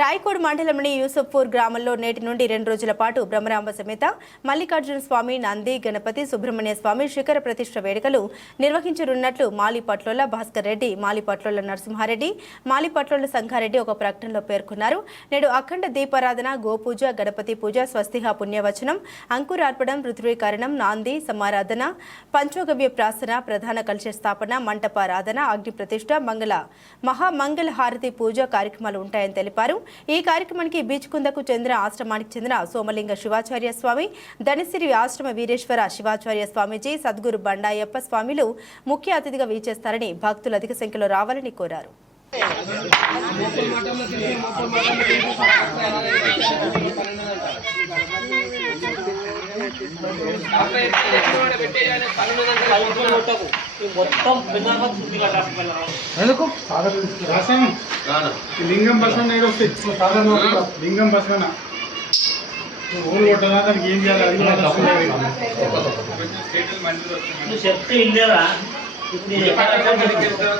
రాయకోడ్ మండలంలోని యూసఫ్పూర్ గ్రామంలో నేటి నుండి 2 రోజుల పాటు బ్రహ్మరాంబ సమేత మల్లికార్జున స్వామి, నంది, గణపతి, సుబ్రహ్మణ్య స్వామి శిఖర ప్రతిష్ఠ వేడుకలు నిర్వహించనున్నట్లు మాలిపట్లోల భాస్కర్ రెడ్డి, మాలిపట్లోల నరసింహారెడ్డి, మాలిపట్లోల సంగారెడ్డి ఒక ప్రకటనలో పేర్కొన్నారు. నేడు అఖండ దీపారాధన, గోపూజ, గణపతి పూజ, స్వస్తిహ పుణ్యవచనం, అంకురార్పణం, పృథ్వీకరణం, నాంది సమారాధన, పంచోగవ్య ప్రాసన, ప్రధాన కలశ స్థాపన, మంటపారాధన, అగ్ని ప్రతిష్ఠ, మహామంగళ హారతి పూజ కార్యక్రమాలు ఉంటాయని తెలిపారు. ఈ కార్యక్రమానికి బీచ్కుందకు చెందిన ఆశ్రమానికి చెందిన సోమలింగ శివాచార్య స్వామి, ధనసిరి ఆశ్రమ వీరేశ్వర శివాచార్య స్వామీజీ, సద్గురు బండాయప్ప స్వామిలు ముఖ్య అతిథిగా వీచేస్తారని భక్తులు అధిక సంఖ్యలో రావాలని కోరారు. లింగం బసన లింగం బసన ఊరు కొట్టాలా దానికి ఏం చేయాలి చెప్తే ఇల్లేరా ఖాళీ చేస్తారు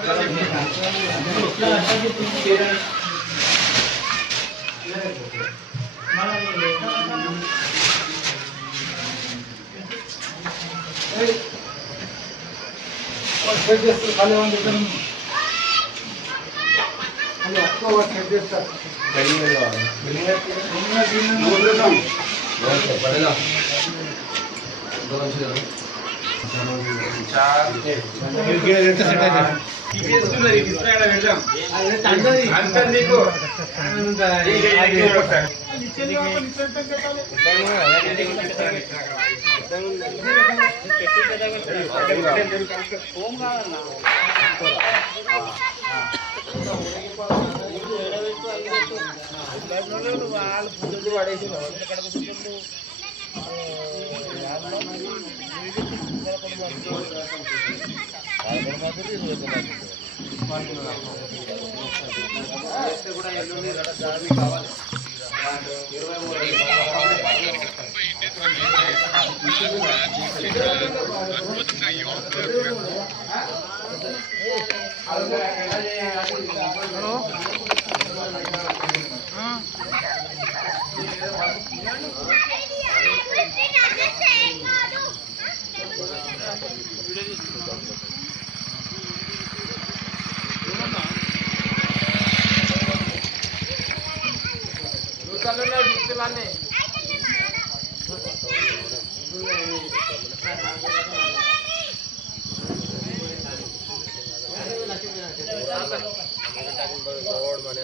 रोड